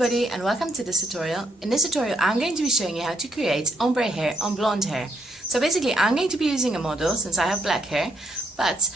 everybody and welcome to this tutorial. In this tutorial I'm going to be showing you how to create ombre hair on blonde hair. So basically I'm going to be using a model since I have black hair, but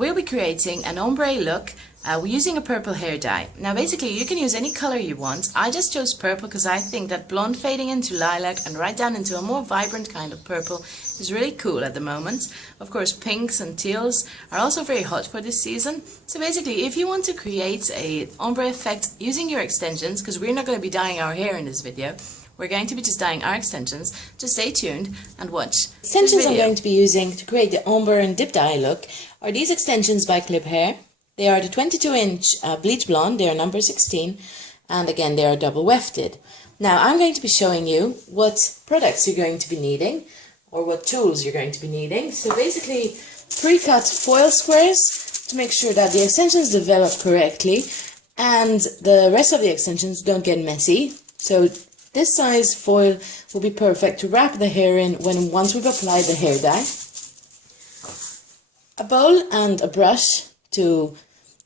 we'll be creating an ombre look. We're using a purple hair dye. Now basically you can use any color you want. I just chose purple because I think that blonde fading into lilac and right down into a more vibrant kind of purple is really cool at the moment. Of course pinks and teals are also very hot for this season. So basically if you want to create a ombre effect using your extensions, because we're not going to be dyeing our hair in this video, we're going to be just dyeing our extensions, just stay tuned and watch. Extensions I'm going to be using to create the ombre and dip dye look are these extensions by ClipHair. They are the 22-inch bleach blonde, they are number 16, and again they are double wefted. Now I'm going to be showing you what products you're going to be needing, or what tools you're going to be needing. So basically pre-cut foil squares to make sure that the extensions develop correctly and the rest of the extensions don't get messy. So this size foil will be perfect to wrap the hair in once we've applied the hair dye. A bowl and a brush to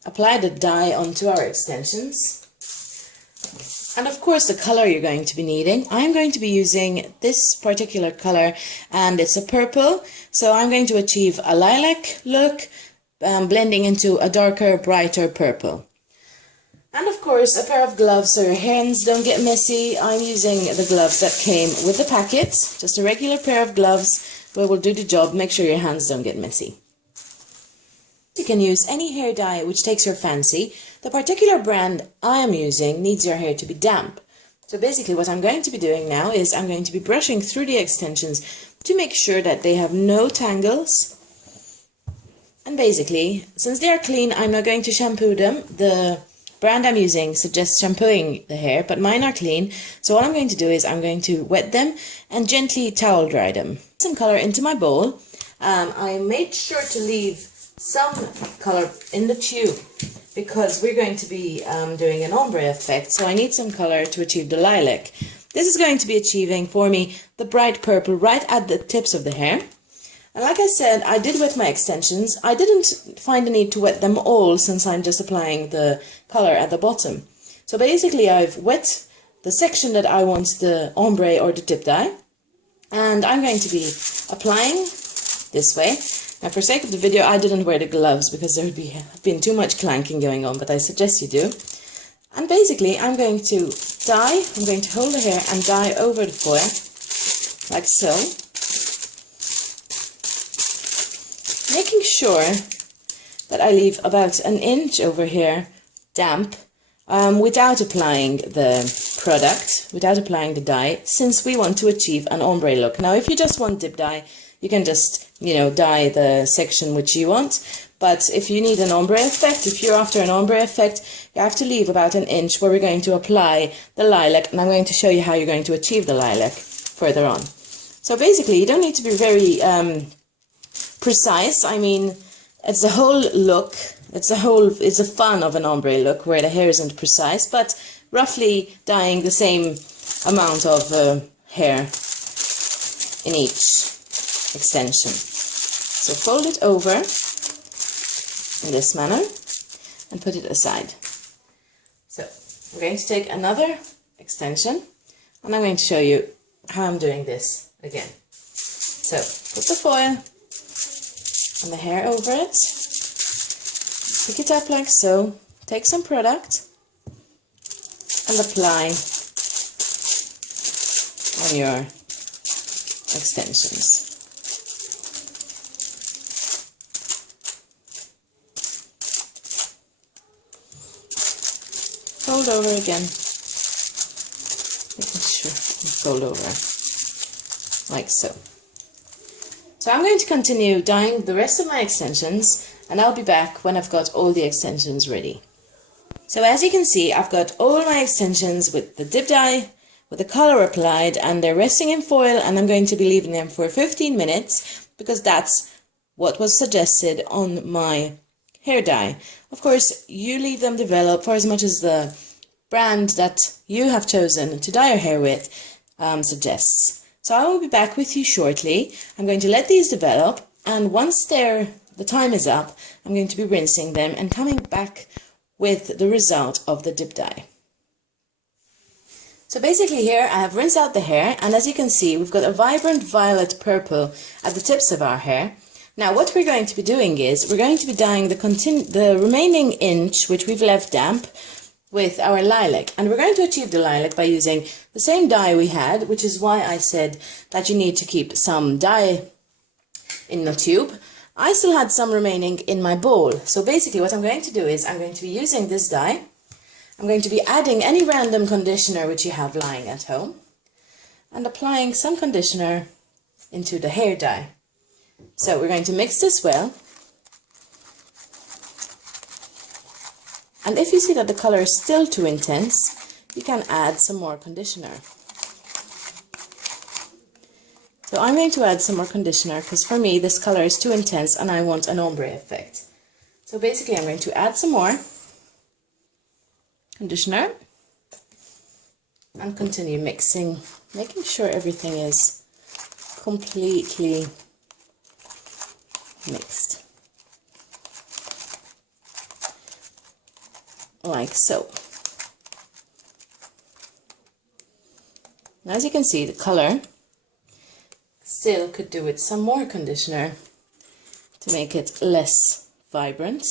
apply the dye onto our extensions. And of course the color you're going to be needing. I'm going to be using this particular color and it's a purple. So I'm going to achieve a lilac look blending into a darker, brighter purple. And of course a pair of gloves so your hands don't get messy. I'm using the gloves that came with the packet. Just a regular pair of gloves but will do the job. Make sure your hands don't get messy. You can use any hair dye which takes your fancy. The particular brand I am using needs your hair to be damp. So basically what I'm going to be doing now is I'm going to be brushing through the extensions to make sure that they have no tangles. And basically, since they are clean, I'm not going to shampoo them. The brand I'm using suggests shampooing the hair, but mine are clean. So what I'm going to do is I'm going to wet them and gently towel dry them. Some color into my bowl. I made sure to leave some color in the tube because we're going to be doing an ombre effect, so I need some color to achieve the lilac. This is going to be achieving for me the bright purple right at the tips of the hair. And like I said, I did wet my extensions. I didn't find the need to wet them all since I'm just applying the color at the bottom. So basically I've wet the section that I want the ombre or the dip dye, and I'm going to be applying this way. Now for sake of the video I didn't wear the gloves because there would been too much clanking going on, but I suggest you do. And basically I'm going to dye, I'm going to hold the hair and dye over the foil, like so. Making sure that I leave about an inch over here damp without applying the product, without applying the dye, since we want to achieve an ombre look. Now if you just want dip dye, you can just, dye the section which you want. But if you need an ombre effect, if you're after an ombre effect, you have to leave about an inch where we're going to apply the lilac. And I'm going to show you how you're going to achieve the lilac further on. So basically, you don't need to be very precise. I mean, it's the whole look. It's the fun of an ombre look where the hair isn't precise, but roughly dyeing the same amount of hair in each extension. So fold it over in this manner and put it aside. So we're going to take another extension and I'm going to show you how I'm doing this again. So put the foil and the hair over it, pick it up like so, take some product and apply on your extensions. Fold over again, making sure you fold over, like so. So I'm going to continue dyeing the rest of my extensions and I'll be back when I've got all the extensions ready. So as you can see, I've got all my extensions with the dip dye, with the color applied, and they're resting in foil, and I'm going to be leaving them for 15 minutes because that's what was suggested on my hair dye. Of course, you leave them develop for as much as the brand that you have chosen to dye your hair with suggests. So I will be back with you shortly. I'm going to let these develop, and once the time is up, I'm going to be rinsing them and coming back with the result of the dip dye. So basically here I have rinsed out the hair, and as you can see we've got a vibrant violet purple at the tips of our hair. Now what we're going to be doing is we're going to be dyeing the remaining inch, which we've left damp, with our lilac, and we're going to achieve the lilac by using the same dye we had, which is why I said that you need to keep some dye in the tube. I still had some remaining in my bowl, so basically what I'm going to do is I'm going to be using this dye. I'm going to be adding any random conditioner which you have lying at home and applying some conditioner into the hair dye. So we're going to mix this well, and if you see that the color is still too intense, you can add some more conditioner. So I'm going to add some more conditioner because for me this color is too intense and I want an ombre effect. So basically I'm going to add some more conditioner and continue mixing, making sure everything is completely mixed, like so. And as you can see, the color still could do with some more conditioner to make it less vibrant.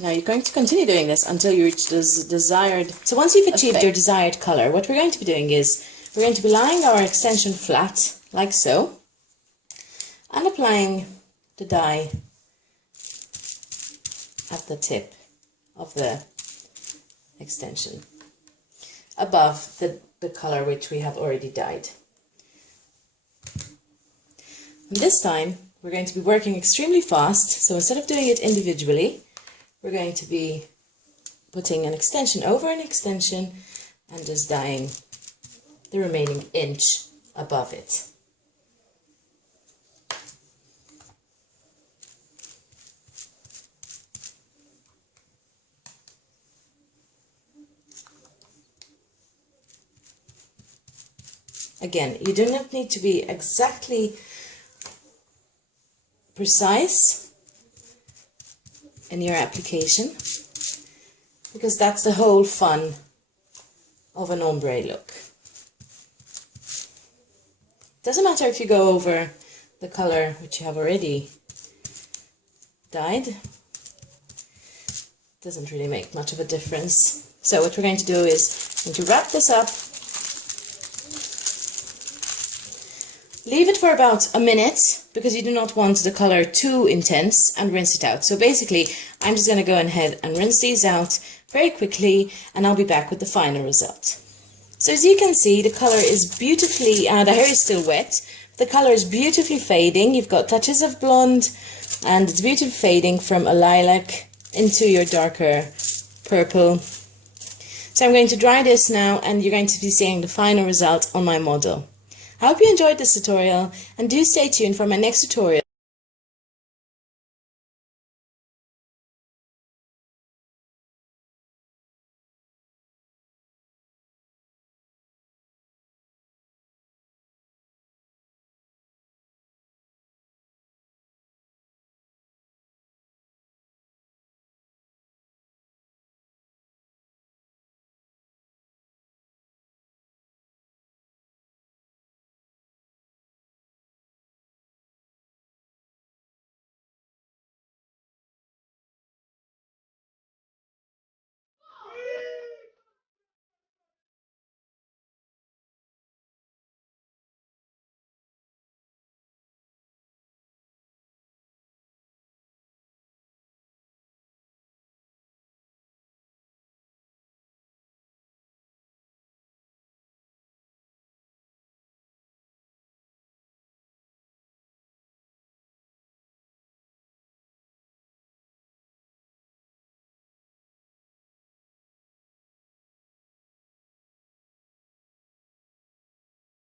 Now you're going to continue doing this until you reach this desired. So once you've achieved your desired color, what we're going to be doing is we're going to be lying our extension flat, like so, and applying the dye at the tip of the extension, above the color which we have already dyed. And this time we're going to be working extremely fast, so instead of doing it individually, we're going to be putting an extension over an extension and just dyeing the remaining inch above it. Again, you do not need to be exactly precise in your application, because that's the whole fun of an ombre look. Doesn't matter if you go over the color which you have already dyed, doesn't really make much of a difference. So what we're going to do is I'm going to wrap this up, leave it for about a minute because you do not want the color too intense, and rinse it out. So basically I'm just going to go ahead and rinse these out very quickly, and I'll be back with the final result. So as you can see, the color is beautifully, the hair is still wet, the color is beautifully fading. You've got touches of blonde and it's beautifully fading from a lilac into your darker purple. So I'm going to dry this now, and you're going to be seeing the final result on my model. I hope you enjoyed this tutorial, and do stay tuned for my next tutorial.